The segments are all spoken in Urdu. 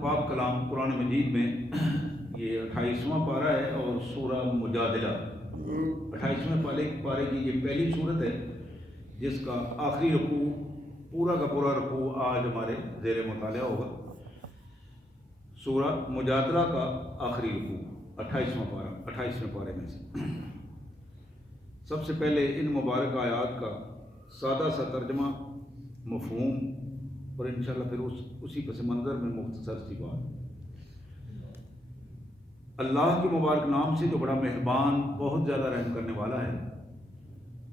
پاک کلام قرآن مجید میں یہ 28واں پارہ ہے اور سورہ مجادلہ 28ویں پارے کی یہ پہلی صورت ہے جس کا آخری رکوع پورا کا پورا رکوع آج ہمارے زیر مطالعہ ہوگا۔ سورہ مجادلہ کا آخری رکوع 28ویں پارے میں سے۔ سب سے پہلے ان مبارک آیات کا سادہ سا ترجمہ، مفہوم، اور انشاءاللہ پھر اسی پس منظر میں مختصر سی بات۔ اللہ کے مبارک نام سے جو بڑا مہربان، بہت زیادہ رحم کرنے والا ہے۔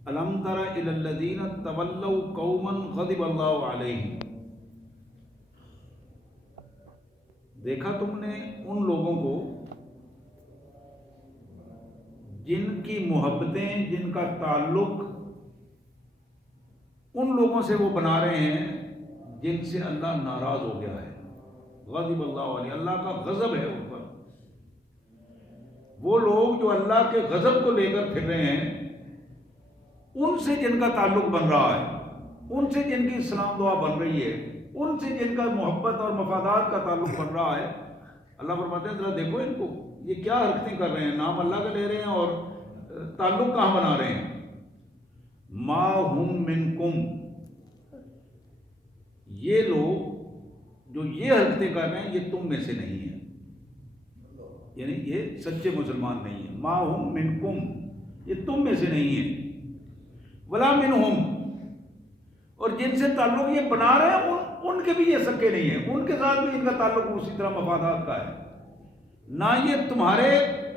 الم تر الی الذین تولوا قوما غضب اللہ علیہم، دیکھا تم نے ان لوگوں کو جن کی محبتیں، جن کا تعلق ان لوگوں سے وہ بنا رہے ہیں جن سے اللہ ناراض ہو گیا ہے۔ غضب اللہ علیہ، اللہ کا غضب ہے ان پر۔ وہ لوگ جو اللہ کے غضب کو لے کر پھر رہے ہیں، ان سے جن کا تعلق بن رہا ہے، ان سے جن کی سلام دعا بن رہی ہے، ان سے جن کا محبت اور مفادات کا تعلق بن رہا ہے، اللہ فرماتے ہیں ذرا دیکھو ان کو، یہ کیا حرکتیں کر رہے ہیں، نام اللہ کا لے رہے ہیں اور تعلق کہاں بنا رہے ہیں۔ ما ہم منکم، یہ لوگ جو یہ حرکتیں کر رہے ہیں یہ تم میں سے نہیں ہیں، یعنی یہ سچے مسلمان نہیں ہیں۔ ما ہم منکم، یہ تم میں سے نہیں ہیں۔ ولا منہم، اور جن سے تعلق یہ بنا رہے ہیں ان کے بھی یہ سکے نہیں ہیں، ان کے ساتھ بھی ان کا تعلق اسی طرح مفادات کا ہے۔ نہ یہ تمہارے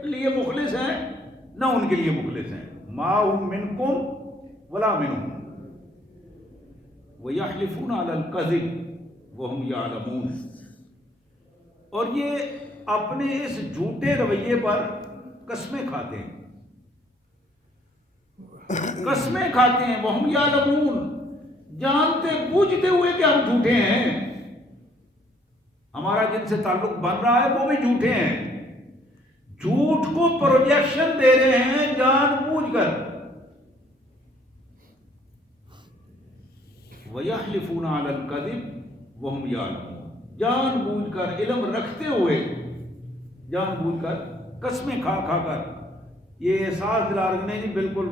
لیے مخلص ہیں نہ ان کے لیے مخلص ہیں۔ ما ہم منکم ولا منہم وَيَحْلِفُونَ عَلَى الْكَذِبِ وَهُمْ يَعْلَمُونَ، اور یہ اپنے اس جھوٹے رویے پر قسمیں کھاتے ہیں، قسمیں کھاتے ہیں، وَهُمْ يَعْلَمُونَ، جانتے بوجھتے ہوئے کہ ہم جھوٹے ہیں، ہمارا جن سے تعلق بن رہا ہے وہ بھی جھوٹے ہیں، جھوٹ کو پروجیکشن دے رہے ہیں جان بوجھ کر۔ وَيَحْلِفُونَ عَلَى الْكَذِبِ وَهُمْ يَعْلَمُونَ، جان بوجھ کر، علم رکھتے ہوئے جان بوجھ کر، قسمیں کھا کھا کر یہ احساس دلا رہے نہیں بالکل۔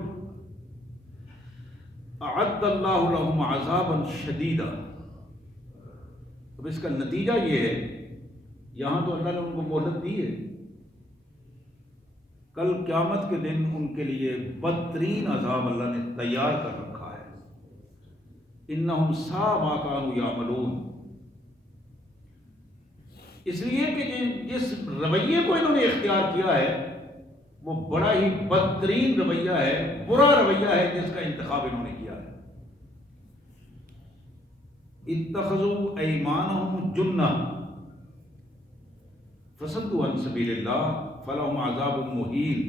اعد اللہ لہم عذابا شدیدا، اب اس کا نتیجہ یہ ہے، یہاں تو اللہ نے ان کو مہلت دی ہے، کل قیامت کے دن ان کے لیے بدترین عذاب اللہ نے تیار کر رکھا ہے۔ انہم ساء ما کانوا یعملون، اس لیے کہ جس رویے کو انہوں نے اختیار کیا ہے وہ بڑا ہی بدترین رویہ ہے، برا رویہ ہے جس کا انتخاب انہوں نے کیا ہے۔ اتخذوا ایمانہم جنہ فصدوا عن سبیل اللہ فلہم عذاب مہین،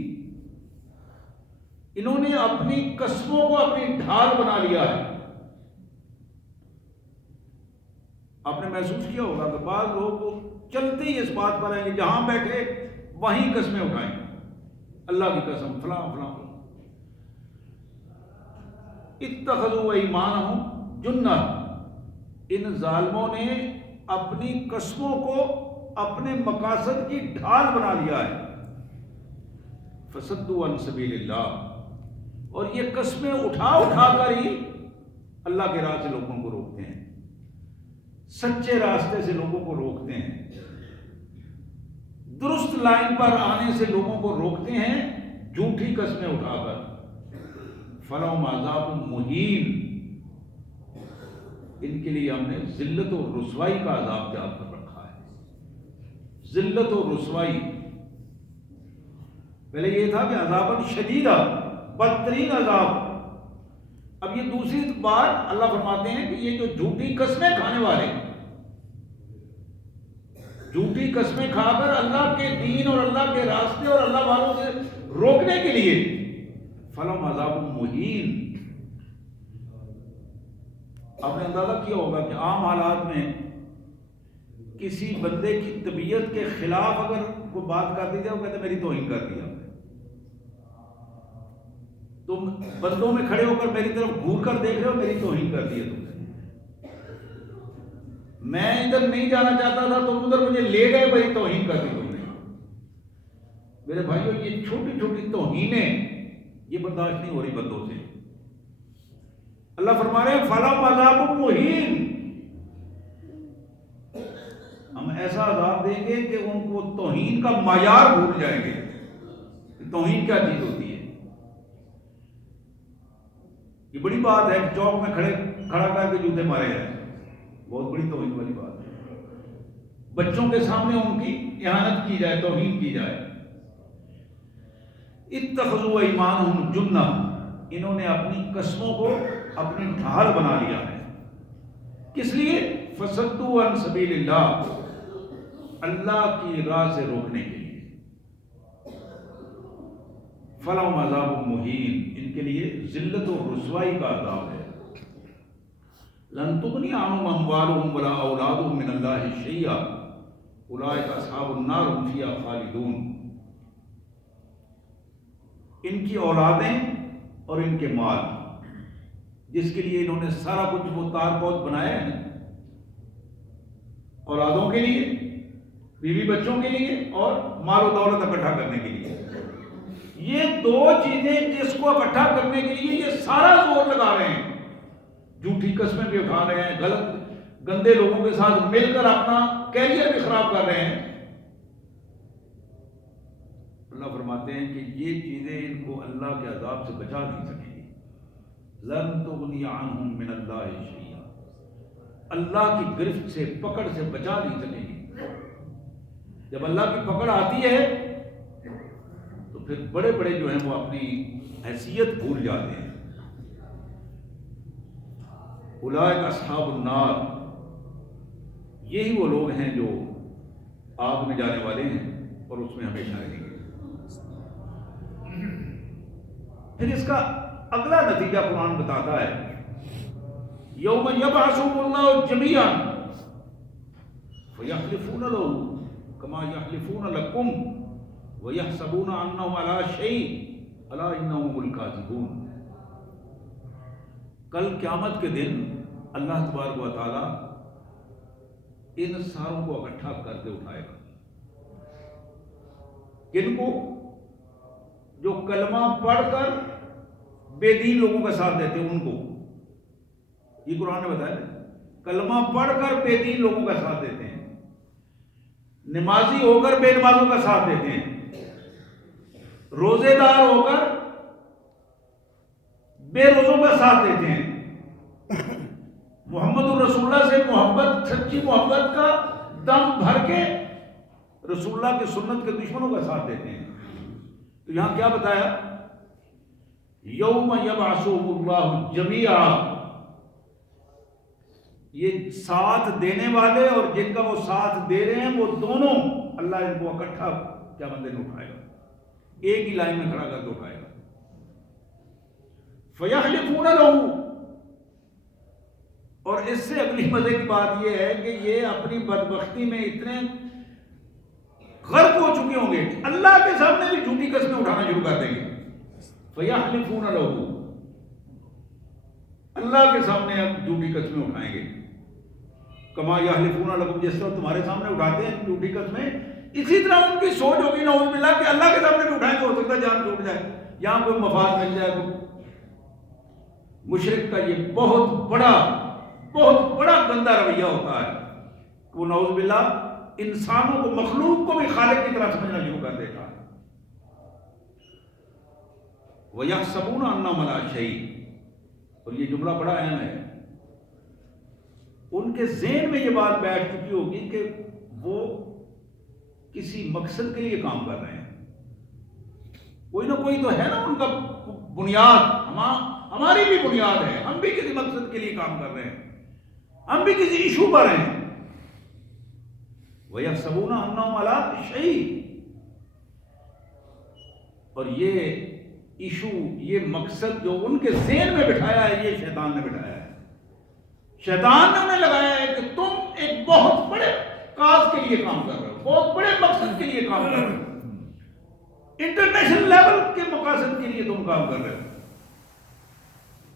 انہوں نے اپنی قسموں کو اپنی ڈھال بنا لیا ہے۔ آپ نے محسوس کیا ہوگا کہ بعض لوگ چلتے ہی اس بات پر ہیں کہ جہاں بیٹھے وہیں قسمیں اٹھائیں، اللہ کی قسم فلاں فلاں فلاں۔ اتخذوا ایمانہم جنہ، ان ظالموں نے اپنی قسموں کو اپنے مقاصد کی ڈھال بنا لیا ہے۔ فصدوا عن سبیل اللہ، اور یہ قسمیں اٹھا اٹھا کر ہی اللہ کے راہ سے لوگوں کو روکتے ہیں، سچے راستے سے لوگوں کو روکتے ہیں، درست لائن پر آنے سے لوگوں کو روکتے ہیں، جھوٹی قسمیں اٹھا کر۔ فلہم عذاب مہین، ان کے لیے ہم نے ذلت و رسوائی کا عذاب تیار کر رکھا ہے۔ ذلت و رسوائی، پہلے یہ تھا کہ عذاباً شدیدہ، بدترین عذاب، اب یہ دوسری بات اللہ فرماتے ہیں کہ یہ جو جھوٹی قسمیں کھانے والے، جھوٹی قسمیں کھا کر اللہ کے دین اور اللہ کے راستے اور اللہ والوں سے روکنے کے لیے، فلہم عذاب مہین۔ آپ نے اندازہ کیا ہوگا کہ عام حالات میں کسی بندے کی طبیعت کے خلاف اگر کوئی بات کر دی جائے وہ کہتے میری توہین کر دیا، تم بندوں میں کھڑے ہو کر میری طرف گھور کر دیکھ رہے ہو، میری توہین کر دی ہے تم نے، میں ادھر نہیں جانا چاہتا تھا تو ادھر مجھے لے گئے، بڑی توہین کر دی تم نے۔ میرے بھائیوں یہ چھوٹی چھوٹی توہینیں یہ برداشت نہیں ہو رہی بندوں سے۔ اللہ فرما رہے ہیں فَلَهُمْ عَذَابٌ مُّهِينٌ، ہم ایسا عذاب دیں گے کہ ان کو توہین کا معیار بھول جائیں گے کہ توہین کیا چیز ہوتی ہے۔ یہ بڑی بات ہے کہ چوک میں کھڑا کر کے جوتے مارے جائیں، بہت بڑی توہین والی بات ہے۔ بچوں کے سامنے ان کی اہانت کی جائے، توہین کی جائے۔ اتخذوا ایمانہم جنہ، انہوں نے اپنی قسموں کو اپنی ڈھال بنا لیا ہے۔ کس لیے؟ فصدوا عن سبیل اللہ، اللہ کی راہ سے روکنے کے لیے۔ فلہم عذاب مہین، ان کے لیے ذلت و رسوائی کا عذاب ہے۔ لن تغنی عنہم اموالہم ولا اولادہم من اللہ شیئا اولئک اصحاب النار هم فیہا خالدون۔ ان کی اولادیں اور ان کے مال، جس کے لیے انہوں نے سارا کچھ وہ تار پوچھ بنایا ہے نا، اولادوں کے لیے، بیوی بچوں کے لیے اور مال و دولت اکٹھا کرنے کے لیے، یہ دو چیزیں جس کو اکٹھا کرنے کے لیے یہ سارا زور لگا رہے ہیں، جھوٹی قسمیں بھی اٹھا رہے ہیں، غلط گندے لوگوں کے ساتھ مل کر اپنا کیریئر بھی خراب کر رہے ہیں۔ اللہ فرماتے ہیں کہ یہ چیزیں ان کو اللہ کے عذاب سے بچا نہیں سکیں گی۔ لن تغنی عنہم من اللہ شیئا، اللہ کی گرفت سے، پکڑ سے بچا نہیں سکیں گی۔ جب اللہ کی پکڑ آتی ہے تو پھر بڑے بڑے جو ہیں وہ اپنی حیثیت بھول جاتے ہیں۔ اولئک اصحاب النار، یہی وہ لوگ ہیں جو آگ میں جانے والے ہیں اور اس میں ہمیشہ رہیں گے۔ پھر اس کا اگلا نتیجہ قرآن بتاتا ہے یوم یبعثہم اللہ جمیعا فیحلفون لہ کما یحلفون لکم ویحسبون انہم علی شیء الا انہم هم الکاذبون۔ کل قیامت کے دن اللہ تبارک و تعالی ان ساروں کو اکٹھا کر کے اٹھائے گا۔ کن کو؟ جو کلمہ پڑھ کر بے دین لوگوں کا ساتھ دیتے ہیں، ان کو یہ قرآن نے بتایا، کلمہ پڑھ کر بے دین لوگوں کا ساتھ دیتے ہیں، نمازی ہو کر بے نمازوں کا ساتھ دیتے ہیں، روزے دار ہو کر بے روزوں کا ساتھ دیتے ہیں، محمد الرسول اللہ سے محبت، سچی محبت کا دم بھر کے رسول اللہ کی سنت کے دشمنوں کا ساتھ دیتے ہیں۔ تو یہاں کیا بتایا؟ یوم یبعثہم اللہ جمیعا، یہ ساتھ دینے والے اور جن کا وہ ساتھ دے رہے ہیں وہ دونوں اللہ ان کو اکٹھا قیامت دن اٹھائے گا، ایک ہی لائن میں کھڑا کر کے اٹھائے گا۔ فیحلفون لہ، اور اس سے اگلی مزے کی بات یہ ہے کہ یہ اپنی بدبختی میں اتنے غرق ہو چکے ہوں گے کہ اللہ کے سامنے بھی جھوٹی قسمیں اٹھانا شروع کر دیں گے۔ فیحلفون لہ، اللہ کے سامنے اب جھوٹی قسمیں اٹھائیں گے، کما یحلفون لکم، جس طرح تمہارے سامنے اٹھاتے ہیں جھوٹی قسمیں، اسی طرح ان کی سوچ ہوگی نعوذ باللہ کہ اللہ کے سامنے بھی اٹھائیں گے، ہو سکتا ہے جان چھوٹ جائے، یہاں کوئی مفاد مل جائے۔ مشرک کا یہ بہت بڑا گندا رویہ ہوتا ہے کہ وہ نعوذ باللہ انسانوں کو، مخلوق کو بھی خالق کی طرح سمجھنا شروع کر دیتا ہے۔ وَيَحْسَبُونَ أَنَّهُمْ عَلَىٰ شَيْءٍ، اور یہ جملہ بڑا اہم ہے، ان کے ذہن میں یہ بات بیٹھ چکی ہوگی کہ وہ کسی مقصد کے لیے کام کر رہے ہیں، کوئی نہ کوئی تو ہے نا ان کا بنیاد، ہماری بھی بنیاد ہے، ہم بھی کسی مقصد کے لیے کام کر رہے ہیں، ہم بھی کسی ایشو پر ہیں۔ وَيَحْسَبُونَ أَنَّهُمْ عَلَىٰ شَيْءٍ، اور یہ ایشو، یہ مقصد جو ان کے ذہن میں بٹھایا ہے، یہ شیطان نے بٹھایا ہے، شیطان نے انہیں لگایا ہے کہ تم ایک بہت بڑے کاز کے لیے کام کر رہے ہو، بہت بڑے مقصد کے لیے کام کر رہے ہو، انٹرنیشنل لیول کے مقاصد کے لیے تم کام کر رہے ہو۔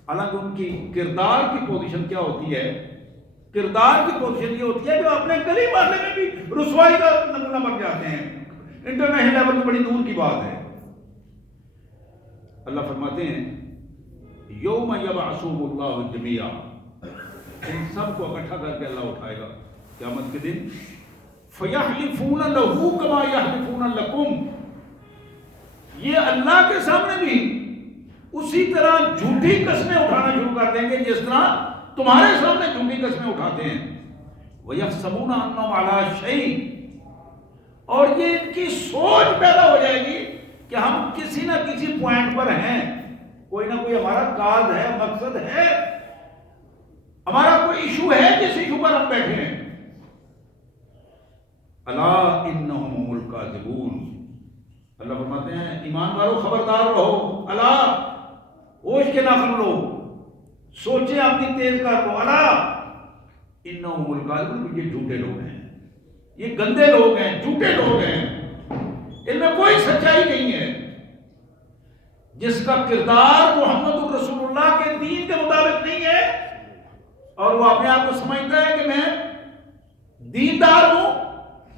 حالانکہ ان کی کردار کی پوزیشن کیا ہوتی ہے کردار کی پوزیشن یہ ہوتی ہے کہ وہ اپنے گلی محلے میں بھی رسوائی کا نمونہ بن جاتے ہیں، انٹرنیشنل لیول میں بڑی دور کی بات ہے۔ اللہ فرماتے ہیں یوم یبعثہم اللہ جمیعا، ان سب کو اکٹھا کر کے اللہ اٹھائے گا قیامت کے دن، فیحلفون لہ کما یحلفون لکم، یہ اللہ کے سامنے بھی اسی طرح جھوٹی قسمیں اٹھانا شروع کر دیں گے جس طرح تمہارے سامنے جھوٹی قسمیں اٹھاتے ہیں، وَيَحْسَبُونَ أَنَّهُمْ عَلَىٰ شَيْءٍ، اور یہ ان کی سوچ پیدا ہو جائے گی کہ ہم کسی نہ کسی پوائنٹ پر ہیں، کوئی نہ کوئی ہمارا کاز ہے، مقصد ہے، ہمارا کوئی ایشو ہے جس ایشو پر ہم بیٹھے ہیں۔ الا انہم هم الکاذبون، اللہ فرماتے ہیں ایمان والو خبردار رہو، الا ہوش کے ناخن لو، سوچیں اپنی تیز کر لو، الا انہم هم الکاذبون، یہ جھوٹے لوگ ہیں، یہ گندے لوگ ہیں، جھوٹے لوگ ہیں، ان میں کوئی سچائی نہیں ہے۔ جس کا کردار محمد الرسول اللہ کے دین کے مطابق نہیں ہے اور وہ اپنے آپ کو سمجھتا ہے کہ میں دیندار ہوں،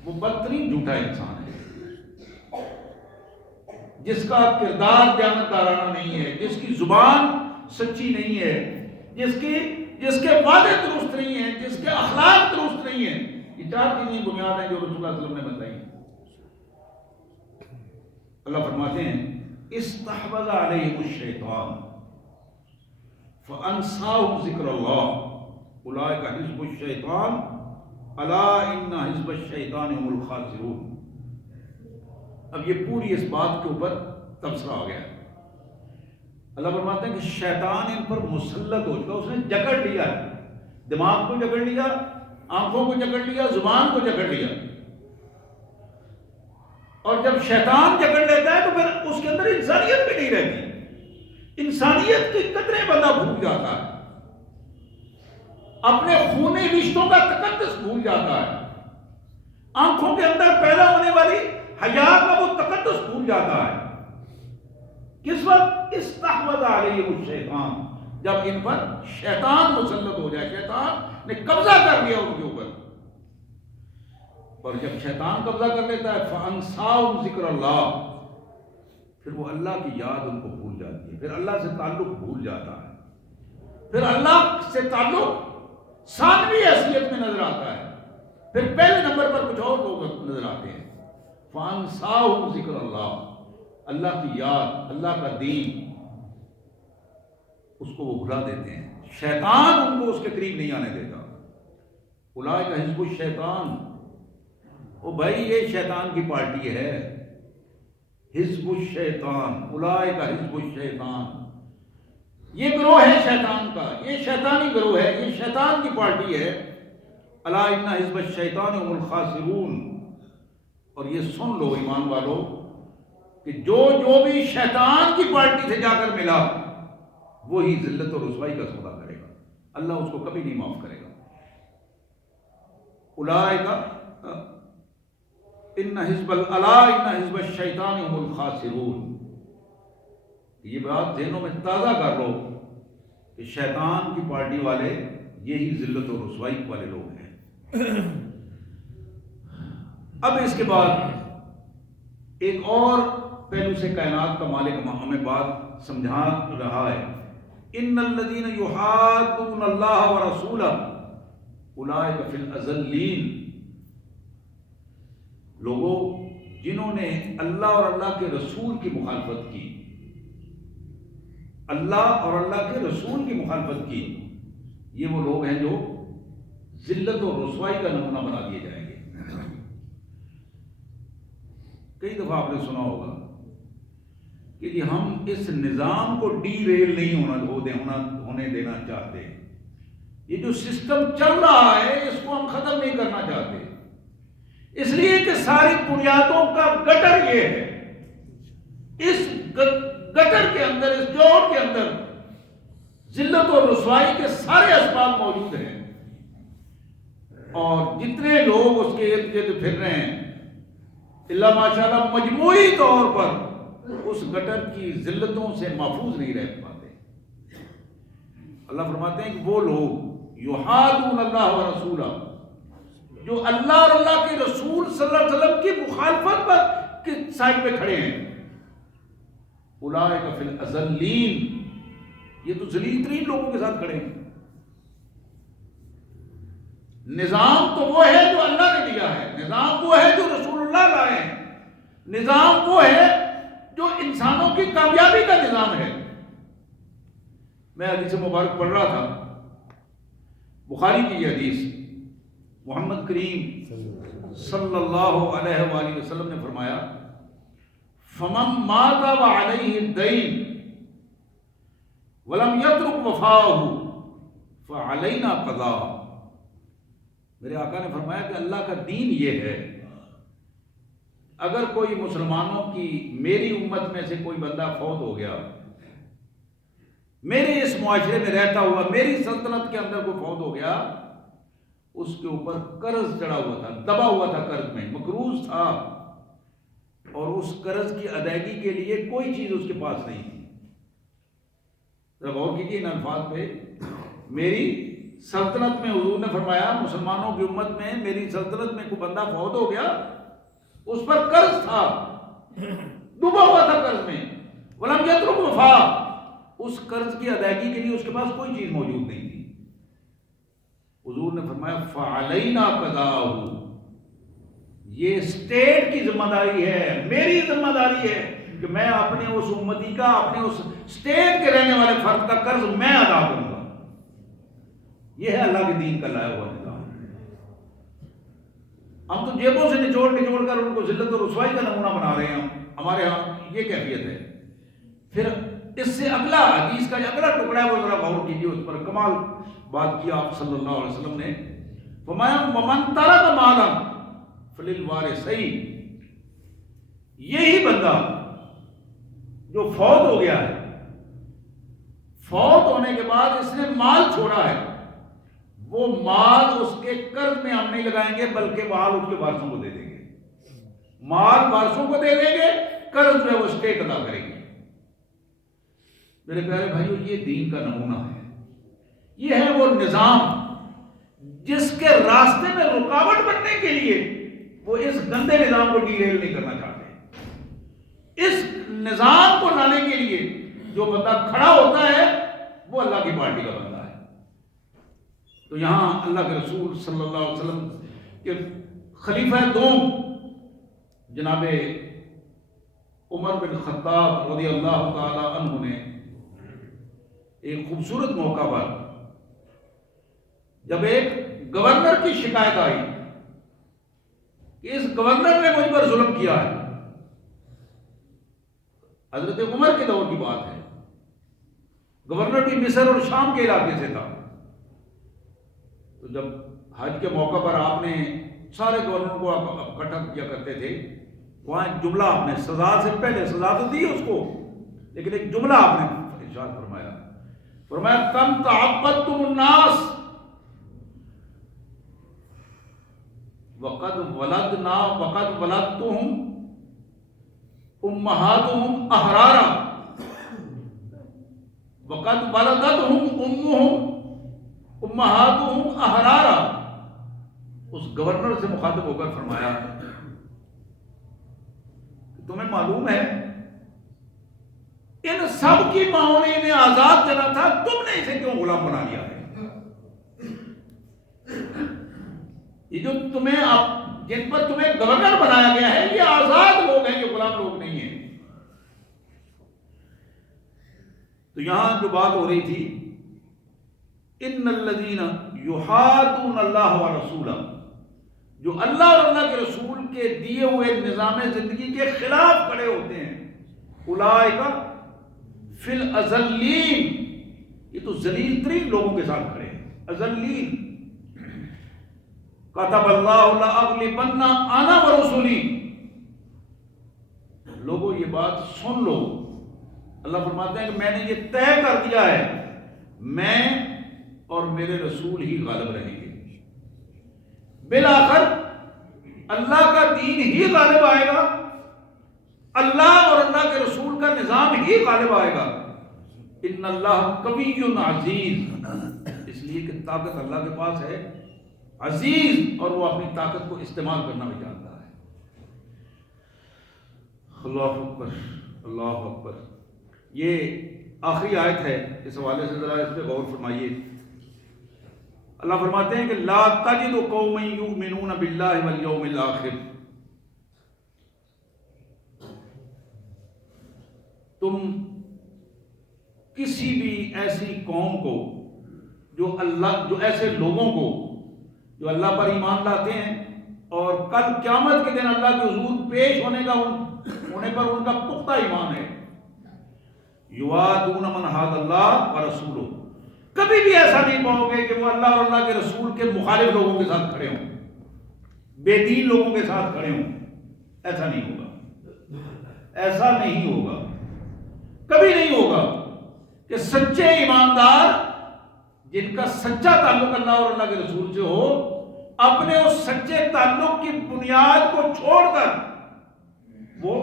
وہ بدترین جھوٹا انسان ہے۔ جس کا کردار دیانتدارانہ نہیں ہے، جس کی زبان سچی نہیں ہے، جس کے وعدے درست نہیں ہیں، جس کے اخلاق درست نہیں ہیں، یہ چار چیزیں بنیاد ہیں جو رسول اللہ صلی اللہ علیہ وسلم نے بتائی۔ اللہ فرماتے ہیں استحوذ علیہم الشیطان فانساہم ذکر اللہ اولئک حزب الشیطان الا ان حزب الشیطان هم الخاسرون۔ اب یہ پوری اس بات کے اوپر تبصرہ ہو گیا۔ اللہ فرماتے ہیں کہ شیطان ان پر مسلط ہو چکا، اس نے جکڑ لیا، دماغ کو جکڑ لیا، آنکھوں کو جکڑ لیا، زبان کو جکڑ لیا، اور جب شیطان جکڑ لیتا ہے تو پھر اس کے اندر انسانیت بھی نہیں رہتی، انسانیت کی قدریں بندہ بھول جاتا ہے، اپنے خونی رشتوں کا تقدس بھول جاتا ہے، آنکھوں کے اندر پیدا ہونے والی حیا کا وہ تقدس بھول جاتا ہے۔ کس وقت استحوذ علیہم الشیطان، جب ان پر شیطان مسلط ہو جائے، شیطان نے قبضہ کر لیا ان کے اوپر، اور جب شیطان قبضہ کر لیتا ہے فانساہم ذکر اللہ، پھر وہ اللہ کی یاد ان کو بھول جاتی ہے، پھر اللہ سے تعلق بھول جاتا ہے، پھر اللہ سے تعلق ثانوی حیثیت میں نظر آتا ہے، پھر پہلے نمبر پر کچھ اور لوگ نظر آتے ہیں۔ فانساہم ذکر اللہ، اللہ کی یاد، اللہ کا دین، اس کو وہ بھلا دیتے ہیں، شیطان ان کو اس کے قریب نہیں آنے دیتا۔ اولئک حزب الشیطان، او بھائی یہ شیطان کی پارٹی ہے، حزب الشیطان، اولئک حزب الشیطان، یہ گروہ ہے شیطان کا، یہ شیطانی گروہ ہے، یہ شیطان کی پارٹی ہے۔ الا ان حزب الشیطان هم الخاسرون، اور یہ سن لو ایمان والو کہ جو بھی شیطان کی پارٹی سے جا کر ملا وہی ذلت اور رسوائی کا سودا کرے گا، اللہ اس کو کبھی نہیں معاف کرے گا۔ اولئک ان حزب الشیطان هم الخاسرون، یہ بات ذہنوں میں تازہ کر لو کہ شیطان کی پارٹی والے یہی ذلت اور رسوائی والے لوگ ہیں۔ اب اس کے بعد ایک اور پہلو سے کائنات کا مالک ہمیں بات سمجھا رہا ہے، ان الذین یحادون اللہ ورسولہ اولئک فی الاذلین، لوگوں جنہوں نے اللہ اور اللہ کے رسول کی مخالفت کی، اللہ اور اللہ کے رسول کی مخالفت کی، یہ وہ لوگ ہیں جو ذلت اور رسوائی کا نمونہ بنا دیے جائیں گے۔ کئی دفعہ آپ نے سنا ہوگا کہ جی ہم اس نظام کو ڈی ریل نہیں ہونے دینا چاہتے، یہ جو سسٹم چل رہا ہے اس کو ہم ختم نہیں کرنا چاہتے، اس لیے کہ ساری بنیادوں کا گٹر یہ ہے، اس گٹر کے اندر، اس جوڑ کے اندر ذلت اور رسوائی کے سارے اسباب موجود ہیں، اور جتنے لوگ اس کے ارد گرد پھر رہے ہیں اللہ ماشاءاللہ مجموعی طور پر اس گٹر کی ذلتوں سے محفوظ نہیں رہ پاتے۔ اللہ فرماتے ہیں کہ وہ لوگ یحادون اللہ ورسولہ، جو اللہ اور اللہ کے رسول صلی اللہ علیہ وسلم کی مخالفت پر کس سائڈ پہ کھڑے ہیں، اولئک فی الاذلین، یہ تو ذلیل ترین لوگوں کے ساتھ کھڑے ہیں۔ نظام تو وہ ہے جو اللہ نے دیا ہے، نظام وہ ہے جو رسول اللہ لائے ہیں، نظام وہ ہے جو انسانوں کی کامیابی کا نظام ہے۔ میں حدیث مبارک پڑھ رہا تھا، بخاری کی یہ حدیث، محمد کریم صلی اللہ علیہ وآلہ وسلم نے فرمایا فَمَن مَاتَ وَعَلَيْهِ الدَّيْنُ وَلَمْ يَتْرُكْ وَفَاءَهُ فَعَلَيْنَا قَضَاءُ۔ میرے آقا نے فرمایا کہ اللہ کا دین یہ ہے، اگر کوئی مسلمانوں کی میری امت میں سے کوئی بندہ فوت ہو گیا، میرے اس معاشرے میں رہتا ہوا، میری سلطنت کے اندر کوئی فوت ہو گیا، اس کے اوپر قرض چڑھا ہوا تھا، دبا ہوا تھا، قرض میں مقروض تھا، اور اس قرض کی ادائیگی کے لیے کوئی چیز اس کے پاس نہیں تھی۔ ذرا غور کیجیے ان الفاظ پہ، میری سلطنت میں، حضور نے فرمایا مسلمانوں کی امت میں میری سلطنت میں کوئی بندہ فوت ہو گیا، اس پر قرض تھا، ڈوبا ہوا تھا قرض میں، وَلَمْ يَتْرُكْ وَفَاءَ، اس قرض کی ادائیگی کے لیے اس کے پاس کوئی چیز موجود نہیں تھی۔ حضور نے فرمایا فَعَلَيْنَا قَضَاءُ، یہ اسٹیٹ کی ذمہ داری ہے، میری ذمہ داری ہے کہ میں اپنے اس امتی کا، اپنے اس اسٹیٹ کے رہنے والے فرد کا قرض میں ادا کروں گا۔ یہ ہے اللہ کے دین کا لایا ہوا نظام۔ ہم تو جیبوں سے نچوڑ کر ان کو ذلت اور رسوائی کا نمونہ بنا رہے ہیں، ہمارے ہاں یہ کیفیت ہے۔ پھر اس سے اگلا حدیث کا جو اگلا ٹکڑا ہے وہ ذرا غور کیجیے، اس پر کمال بات کی آپ صلی اللہ علیہ وسلم نے، فرمایا وَمَن تَرَكَ مَالًا فَلِلْوَارِثَيْنِ، یہی بندہ جو فوت ہو گیا ہے، فوت ہونے کے بعد اس نے مال چھوڑا ہے، وہ مال اس کے قرض میں ہم نہیں لگائیں گے، بلکہ مال اس کے وارثوں کو دے دیں گے، مال وارثوں کو دے دیں گے، قرض جو ہے وہ اسٹیٹ ادا کرے گی۔ میرے پیارے بھائیو، یہ دین کا نمونہ ہے، یہ ہے وہ نظام جس کے راستے میں رکاوٹ بننے کے لیے وہ اس گندے نظام کو ڈیریل نہیں کرنا چاہتے۔ اس نظام کو لانے کے لیے جو بندہ کھڑا ہوتا ہے وہ اللہ کی پارٹی کا بندہ ہے۔ تو یہاں اللہ کے رسول صلی اللہ علیہ وسلم کے خلیفہ دوم جناب عمر بن خطاب رضی اللہ تعالی عنہ نے ایک خوبصورت موقع پر جب ایک گورنر کی شکایت آئی کہ اس گورنر نے مجھ پر ظلم کیا ہے، حضرت عمر کے دور کی بات ہے، گورنر بھی مصر اور شام کے علاقے سے تھا، تو جب حج کے موقع پر آپ نے سارے گورنروں کو اکٹھا کیا کرتے تھے، وہاں ایک جملہ آپ نے سزا سے پہلے، سزا تو دی اس کو، لیکن ایک جملہ آپ نے ارشاد فرمایا کم تعبدتم الناس وقد ولدتهم امہاتهم احرارا وقد ولدتهم امہاتهم احرارا۔ اس گورنر سے مخاطب ہو کر فرمایا کہ تمہیں معلوم ہے ان سب کی ماؤں نے انہیں آزاد کرنا تھا، تم نے اسے کیوں غلام بنا لیا ہے؟ یہ جو تمہیں جن پر تمہیں گورنر بنایا گیا ہے یہ آزاد لوگ ہیں، یہ غلام لوگ نہیں ہیں۔ تو یہاں جو بات ہو رہی تھی ان الذین یحادون اللہ ورسولہ، جو اللہ اور اللہ کے رسول کے دیے ہوئے نظام زندگی کے خلاف کھڑے ہوتے ہیں، اولئک فی الاذلین، یہ تو ذلیل ترین لوگوں کے ساتھ کھڑے ہیں، اذلین۔ کتب اللہ لأغلبن انا ورسولی، لوگوں یہ بات سن لو، اللہ فرماتے ہیں کہ میں نے یہ طے کر دیا ہے، میں اور میرے رسول ہی غالب رہیں گے، بالآخر اللہ کا دین ہی غالب آئے گا، اللہ اور اللہ کے رسول کا نظام ہی غالب آئے گا۔ ان اللہ قوی عزیز، اس لیے کہ طاقت اللہ کے پاس ہے، عزیز، اور وہ اپنی طاقت کو استعمال کرنا بھی جانتا ہے۔ اللہ اکبر، اللہ اکبر۔ یہ آخری آیت ہے، اس حوالے سے ذرا اس پہ غور فرمائیے۔ اللہ فرماتے ہیں کہ لا تجد قوما یؤمنون باللہ والیوم الآخر، تم کسی بھی ایسی قوم کو، جو ایسے لوگوں کو جو اللہ پر ایمان لاتے ہیں اور کل قیامت کے دن اللہ کے حضور پیش ہونے پر ان کا پختہ ایمان ہے، یوادون من حاد اللہ ورسولہ، کبھی بھی ایسا نہیں پاؤ گے کہ وہ اللہ اور اللہ کے رسول کے مخالف لوگوں کے ساتھ کھڑے ہوں، بے دین لوگوں کے ساتھ کھڑے ہوں۔ ایسا نہیں ہوگا، ایسا نہیں ہوگا، کبھی نہیں ہوگا کہ سچے ایماندار جن کا سچا تعلق اللہ اور اللہ کے رسول سے ہو، اپنے اس سچے تعلق کی بنیاد کو چھوڑ کر وہ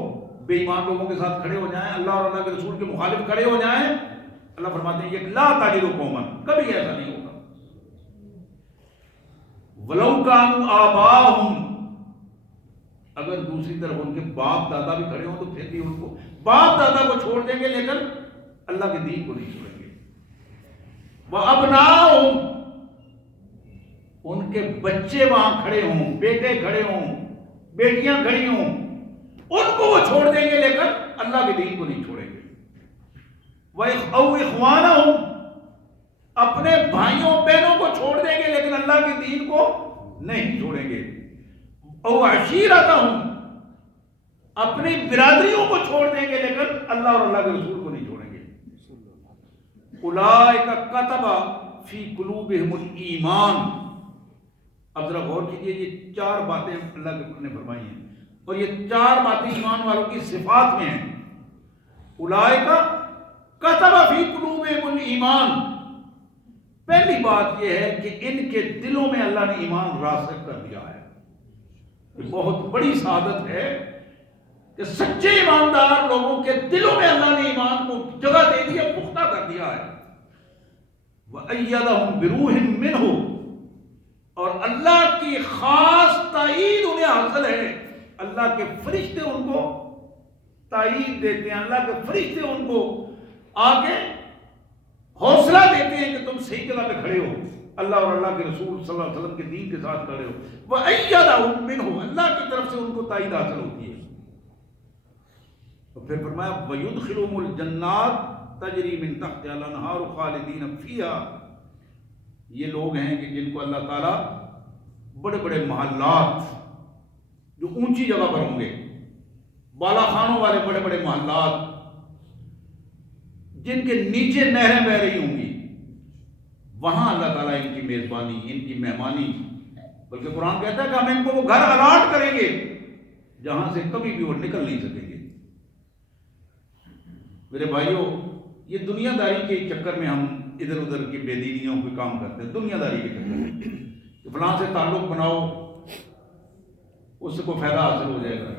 بے ایمان لوگوں کے ساتھ کھڑے ہو جائیں، اللہ اور اللہ کے رسول کے مخالف کھڑے ہو جائیں۔ اللہ فرماتے ہیں یہ لا تجد قوما، کبھی ایسا نہیں ہوگا۔ ولو کانوا آباءہم، اگر دوسری طرف ان کے باپ دادا بھی کھڑے ہوں تو پھر بھی ان کو، باپ دادا کو چھوڑ دیں گے لیکن اللہ کے دین کو نہیں چھوڑیں گے۔ وَأَبْنَاؤُهُمْ، ان کے بچے وہاں کھڑے ہوں، بیٹے کھڑے ہوں، بیٹیاں کھڑی ہوں، ان کو وہ چھوڑ دیں گے لیکن اللہ کے دین کو نہیں چھوڑیں گے۔ أَوْ إِخْوَانَهُمْ، اپنے بھائیوں بہنوں کو چھوڑ دیں گے لیکن اللہ کے دین کو نہیں چھوڑیں گے۔ أَوْ عَشِيرَتَهُمْ، اپنی برادریوں کو چھوڑ دیں گے لیکن اللہ اور اللہ کے رسول کو نہیں چھوڑیں گے۔ اولئک کتب فی قلوبہم الایمان، اب ذرا غور کیجئے، یہ چار باتیں اللہ نے فرمائی ہیں اور یہ چار باتیں ایمان والوں کی صفات میں ہیں۔ اولئک کتب فی قلوبہم الایمان، پہلی بات یہ ہے کہ ان کے دلوں میں اللہ نے ایمان راسخ کر دیا ہے۔ یہ بہت بڑی سعادت ہے کہ سچے ایماندار لوگوں کے دلوں میں اللہ نے ایمان کو جگہ دے دی ہے، پختہ کر دیا ہے۔ وَأَيَّدَهُمْ بِرُوحٍ مِّنْهُ، اور اللہ کی خاص تائید انہیں حاصل ہے۔ اللہ کے فرشتے ان کو تائید دیتے ہیں، اللہ کے فرشتے ان کو آگے حوصلہ دیتے ہیں کہ تم صحیح جگہ پہ کھڑے ہو، اللہ اور اللہ کے رسول صلی اللہ علیہ وسلم کے دین کے ساتھ کھڑے ہو۔ وَأَيَّدَهُمْ مِّنْهُ، اللہ کی طرف سے ان کو تائید حاصل ہوتی ہے۔ اور پھر فرمایا وَيُدْخِلُهُمُ الْجَنَّاتِ تَجْرِي مِن تَحْتِهَا الْأَنْهَارُ خَالِدِينَ فِيهَا، یہ لوگ ہیں کہ جن کو اللہ تعالیٰ بڑے بڑے محلات، جو اونچی جگہ پر ہوں گے، بالا خانوں والے بڑے بڑے محلات، جن کے نیچے نہریں بہ رہی ہوں گی، وہاں اللہ تعالیٰ ان کی میزبانی، ان کی مہمانی، بلکہ قرآن کہتا ہے کہ ہم ان کو وہ گھر الاٹ کریں گے جہاں سے کبھی بھی وہ نکل نہیں سکیں گے۔ میرے بھائیوں، یہ دنیا داری کے چکر میں ہم ادھر ادھر کی بے دینیوں پہ کام کرتے ہیں، دنیا داری کے چکر میں کہ فلاں سے تعلق بناؤ، اس سے کوئی فائدہ حاصل ہو جائے گا،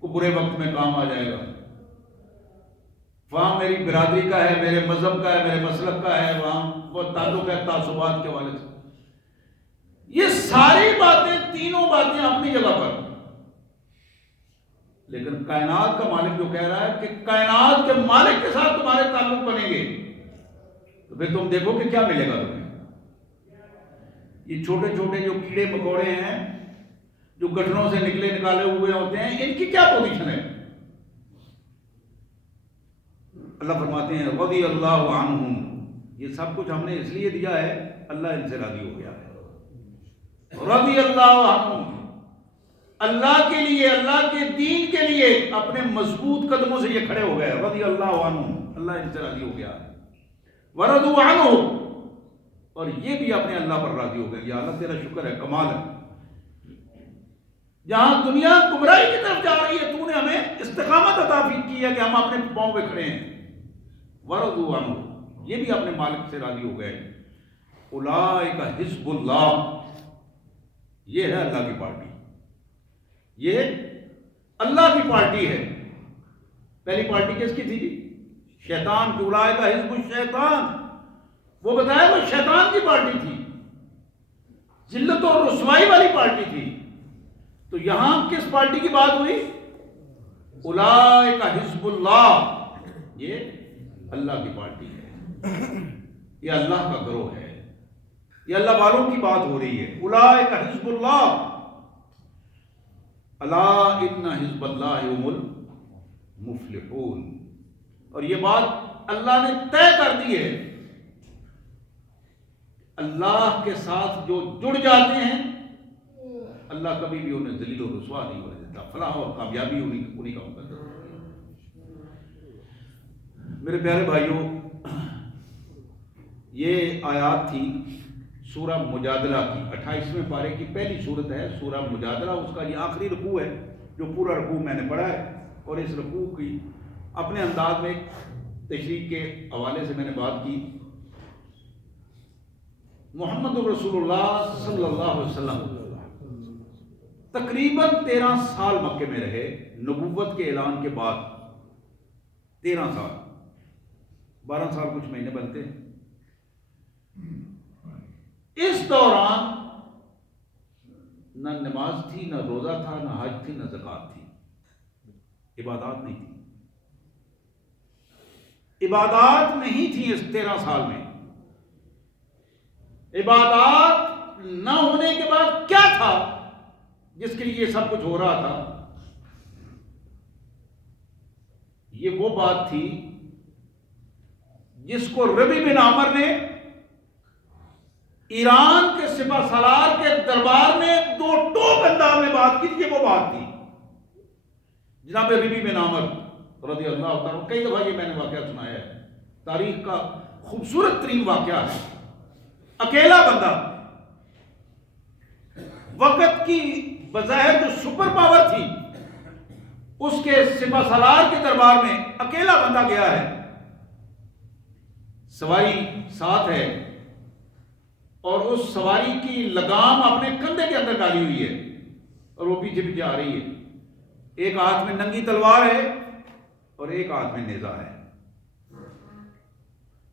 کوئی برے وقت میں کام آ جائے گا، وہاں میری برادری کا ہے، میرے مذہب کا ہے، میرے مسلک کا ہے، وہاں وہ تعلق ہے تعصبات کے حوالے سے۔ یہ ساری باتیں، تینوں باتیں اپنی جگہ پر، لیکن کائنات کا مالک جو کہہ رہا ہے کہ کائنات کے مالک کے ساتھ تمہارے تعلق بنیں گے تو پھر تم دیکھو کہ کیا ملے گا تمہیں۔ یہ چھوٹے چھوٹے جو کیڑے مکوڑے ہیں جو گٹھنوں سے نکالے ہوئے ہوتے ہیں، ان کی کیا پوزیشن ہے؟ اللہ فرماتے ہیں رضی اللہ عنہم، یہ سب کچھ ہم نے اس لیے دیا ہے اللہ ان سے راضی ہو گیا ہے۔ رضی اللہ عنہم، اللہ کے لیے، اللہ کے دین کے لیے اپنے مضبوط قدموں سے یہ کھڑے ہو گئے، رضی اللہ عنہم، اللہ ان سے راضی ہو گیا ہے۔ ورضوا عنہ، اور یہ بھی اپنے اللہ پر راضی ہو گئے۔ یا اللہ تیرا شکر ہے، کمال ہے، جہاں دنیا گمراہی کی طرف جا رہی ہے تو نے ہمیں استقامت عطا کی ہے کہ ہم اپنے پاؤں پہ کھڑے ہیں۔ ورضوا عنہ، یہ بھی اپنے مالک سے راضی ہو گئے۔ اولئک حزب اللہ، یہ ہے اللہ کی پارٹی، یہ اللہ کی پارٹی ہے۔ پہلی پارٹی کس کی تھی جی؟ شیطان کی۔ اولئک حزب الشیطان، وہ بتایا وہ شیطان کی پارٹی تھی، ذلت اور رسوائی والی پارٹی تھی. تو یہاں کس پارٹی کی بات ہوئی؟ اولئک حزب اللہ، یہ اللہ کی پارٹی ہے، یہ اللہ کا گروہ ہے، یہ اللہ والوں کی بات ہو رہی ہے. اولئک حزب اللہ الا ان حزب اللہ هم المفلحون. اور یہ بات اللہ نے طے کر دی ہے. اللہ کے ساتھ جو جڑ جاتے ہیں اللہ کبھی بھی انہیں ذلیل و رسوا نہیں ہونے دیتا. فلاح اور کامیابی انہی کا مقدر ہے. میرے پیارے بھائیوں، یہ آیات تھی سورہ مجادلہ کی، 28ویں پارے کی پہلی صورت ہے سورہ مجادلہ. اس کا یہ آخری رکوع ہے جو پورا رکوع میں نے پڑھا ہے، اور اس رکوع کی اپنے انداز میں تشریح کے حوالے سے میں نے بات کی. محمد رسول اللہ صلی اللہ علیہ وسلم تقریباً 13 سال مکے میں رہے نبوت کے اعلان کے بعد. 13 سال، 12 سال کچھ مہینے بنتے. اس دوران نہ نماز تھی، نہ روزہ تھا، نہ حج تھی، نہ زکوٰۃ تھی. عبادات نہیں تھی، عبادات نہیں تھی. اس 13 سال میں عبادات نہ ہونے کے بعد کیا تھا جس کے لیے یہ سب کچھ ہو رہا تھا؟ یہ وہ بات تھی جس کو ربی بن عامر نے ایران کے سپہ سالار کے دربار میں 2 ٹوک انداز میں بات کی. یہ وہ بات تھی. جناب ربی بن عامر رضی اللہ تعالیٰ، کئی دفعہ یہ میں نے واقعہ سنایا ہے، تاریخ کا خوبصورت ترین واقعہ ہے. اکیلا بندہ، وقت کی بظاہر جو سپر پاور تھی اس کے سپہ سالار کے دربار میں اکیلا بندہ گیا ہے. سواری ساتھ ہے اور اس سواری کی لگام اپنے کندھے کے اندر ڈالی ہوئی ہے اور وہ پیچھے پیچھے آ رہی ہے. ایک ہاتھ میں ننگی تلوار ہے اور ایک ہاتھ میں نیزہ ہے.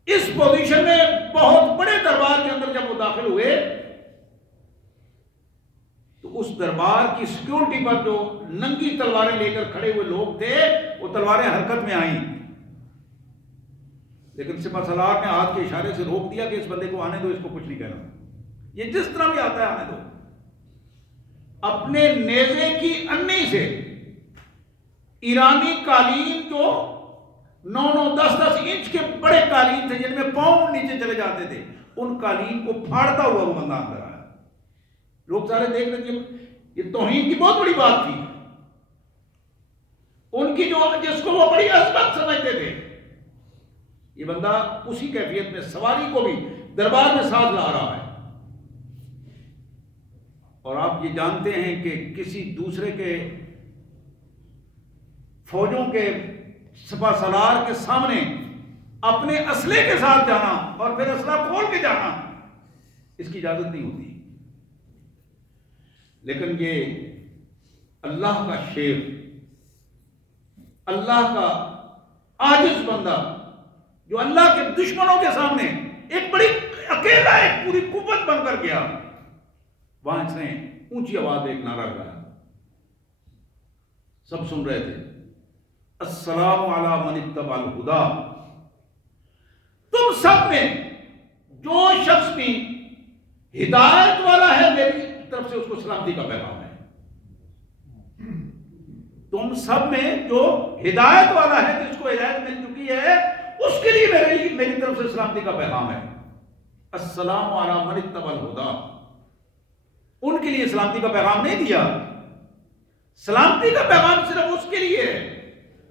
اس پوزیشن میں بہت بڑے دربار کے اندر جب وہ داخل ہوئے تو اس دربار کی سیکورٹی پر جو ننگی تلواریں لے کر کھڑے ہوئے لوگ تھے وہ تلواریں حرکت میں آئیں، لیکن سپہ سالار نے ہاتھ کے اشارے سے روک دیا کہ اس بندے کو آنے دو، اس کو کچھ نہیں کہنا، یہ جس طرح بھی آتا ہے آنے دو. اپنے نیزے کی انی سے ایرانی قالین جو 9-9 10-10 انچ کے بڑے قالین تھے جن میں پاؤں نیچے چلے جاتے تھے، ان قالین کو پھاڑتا ہوا وہ بندہ اندر آیا. لوگ سارے دیکھ رہے تھے. یہ توہین کی بہت بڑی بات تھی ان کی، جو جس کو وہ بڑی عظمت سمجھتے تھے. یہ بندہ اسی کیفیت میں سواری کو بھی دربار میں ساتھ لا رہا ہے. اور آپ یہ جانتے ہیں کہ کسی دوسرے کے فوجوں کے سپہ سالار کے سامنے اپنے اسلحے کے ساتھ جانا اور پھر اسلحہ کھول کے جانا، اس کی اجازت نہیں ہوتی. لیکن یہ اللہ کا شیر، اللہ کا عاجز بندہ جو اللہ کے دشمنوں کے سامنے ایک بڑی اکیلا ایک پوری قوت بن کر گیا، وہاں اس نے اونچی آواز ایک نعرہ لگایا. سب سن رہے تھے، السلام علی من اتبع الہدی. تم سب میں جو شخص بھی ہدایت والا ہے میری طرف سے اس کو سلامتی کا پیغام ہے. تم سب میں جو ہدایت والا ہے، جس کو ہدایت مل چکی ہے، اس کے لیے میری طرف سے سلامتی کا پیغام ہے. السلام علی من اتبع الہدی. ان کے لیے سلامتی کا پیغام نہیں دیا. سلامتی کا پیغام صرف اس کے لیے ہے.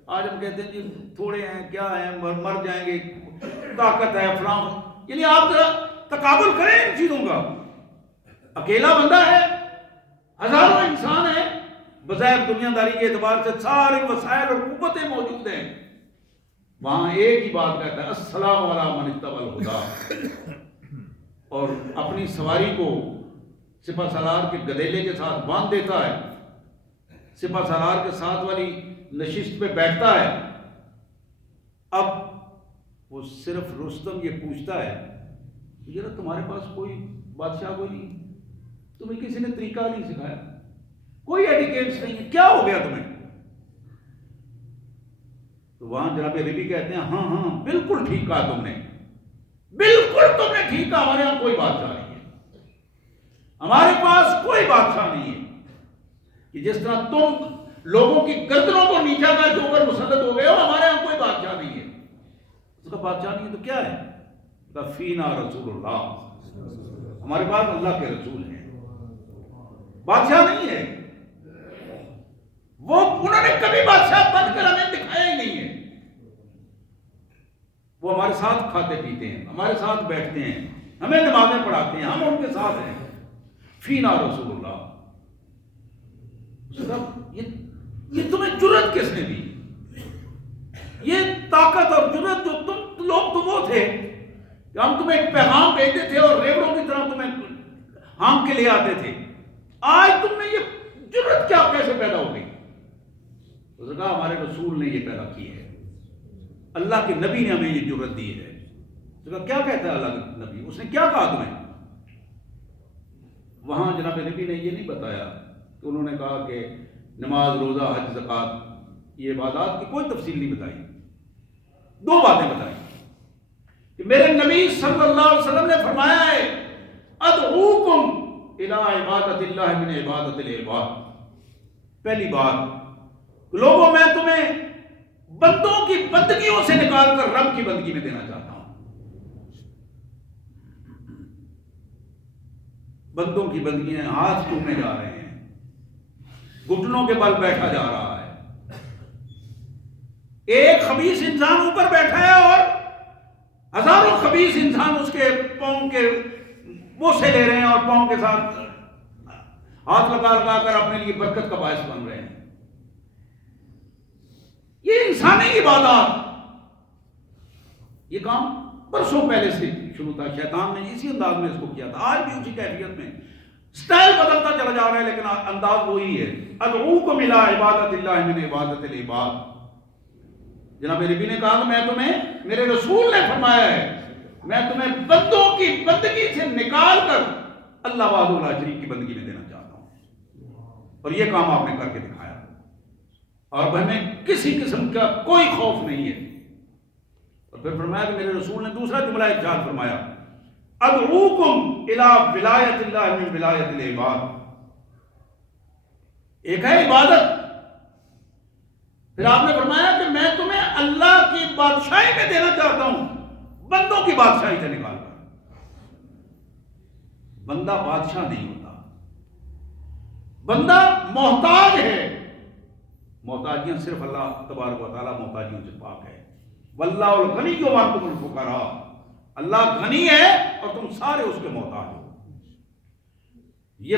آج ہم کہتے ہیں جی تھوڑے ہیں، کیا ہیں، مر جائیں گے، طاقت ہے، فلاں. یعنی آپ ذرا تقابل کریں ان چیزوں کا. اکیلا بندہ ہے، ہزاروں انسان ہیں، بظاہر دنیا داری کے اعتبار سے سارے وسائل اور قوتیں موجود ہیں، وہاں ایک ہی بات کہتا ہے، السلام علی من اتبع الہدی. اور اپنی سواری کو سپہ سالار کے گدیلے کے ساتھ باندھ دیتا ہے، سپہ سالار کے ساتھ والی نشست پہ بیٹھتا ہے. اب وہ صرف رستم یہ پوچھتا ہے یہ تمہارے پاس کوئی بادشاہ کوئی نہیں، تمہیں کسی نے طریقہ نہیں سکھایا، کوئی ایڈیکیٹس نہیں ہے، کیا ہو گیا تمہیں؟ تو وہاں جناب ربی کہتے ہیں ہاں ہاں بالکل ٹھیک کہا تم نے، بالکل تم نے ٹھیک کہا، ہمارے یہاں کوئی بادشاہ نہیں ہے، ہمارے پاس کوئی بادشاہ نہیں ہے کہ جس طرح تم لوگوں کی گردنوں کو نیچا کر کے اوپر مسلط ہو گئے ہو، ہمارے یہاں کوئی بادشاہ نہیں ہے۔ اس کا بادشاہ نہیں ہے تو کیا ہے؟ فینا رسول اللہ، ہمارے پاس اللہ کے رسول ہیں، بادشاہ نہیں ہے وہ، انہوں نے کبھی بادشاہ بن کر ہمیں دکھایا ہی نہیں ہے، وہ ہمارے ساتھ کھاتے پیتے ہیں، ہمارے ساتھ بیٹھتے ہیں، ہمیں نمازیں پڑھاتے ہیں، ہم ان کے ساتھ ہیں، فینا رسول اللہ۔ یہ تمہیں جرت کس نے دی؟ یہ طاقت اور جرت جو تم لوگ تو وہ تھے کہ ہم تمہیں ایک پیغام بھیجتے تھے اور ریوڑوں کی طرح تمہیں ہانک کے لے آتے تھے، آج تم نے یہ جرت کیا کیسے پیدا ہو گئی؟ اس نے کہا ہمارے رسول نے یہ پیدا کی ہے، اللہ کے نبی نے ہمیں یہ جرت دی ہے۔ اس نے کہا کیا کہتا ہے اللہ کے نبی؟ اس نے کیا کہا تمہیں؟ وہاں جناب نبی نے یہ نہیں بتایا کہ انہوں نے کہا کہ نماز روزہ حج زکوٰۃ یہ عبادات کی کوئی تفصیل نہیں بتائی، دو باتیں بتائیں کہ میرے نبی صلی اللہ علیہ وسلم نے فرمایا ہے ادعوکم الی عبادت اللہ من عبادت العباد۔ پہلی بات، لوگوں میں تمہیں بندوں کی بندگیوں سے نکال کر رب کی بندگی میں دینا چاہتا ہوں۔ بندوں کی بندگیاں ہاتھ ٹوٹنے جا رہے ہیں، گھٹنوں کے بل بیٹھا جا رہا ہے، ایک خبیث انسان اوپر بیٹھا ہے اور ہزاروں خبیث انسان اس کے پاؤں کے بوسے لے رہے ہیں اور پاؤں کے ساتھ ہاتھ لگا لگا کر اپنے لیے برکت کا باعث بن رہے ہیں۔ یہ انسانی عبادات، یہ کام برسوں پہلے سے شروع تھا، شیطان نے اسی انداز میں اس کو کیا تھا، آج بھی اسی کیفیت میں، سٹائل بدلتا چلا جا رہا ہے لیکن انداز وہی ہے۔ ادعوکم الی عبادت اللہ من عبادت العباد۔ جناب نبی نے کہا کہ میں تمہیں، میرے رسول نے فرمایا ہے میں تمہیں بندوں کی بندگی سے نکال کر اللہ وحدہ لا شریک کی بندگی میں دینا چاہتا ہوں، اور یہ کام آپ نے کر کے دکھایا، اور ہمیں کسی قسم کا کوئی خوف نہیں ہے۔ اور پھر فرمایا کہ میرے رسول نے دوسرا جملہ ارشاد فرمایا ادعوکم الی ولایت اللہ من ولایت العباد۔ ایک ہے عبادت، پھر آپ نے فرمایا کہ میں تمہیں اللہ کی بادشاہی میں دینا چاہتا ہوں، بندوں کی بادشاہی سے نکال کر۔ بندہ بادشاہ نہیں ہوتا، بندہ محتاج ہے، محتاجیاں صرف اللہ تبارک و تعالیٰ محتاجیوں سے پاک ہے۔ واللہ الغنی وانتم الفقراء، اللہ غنی ہے اور تم سارے اس کے محتاج ہو۔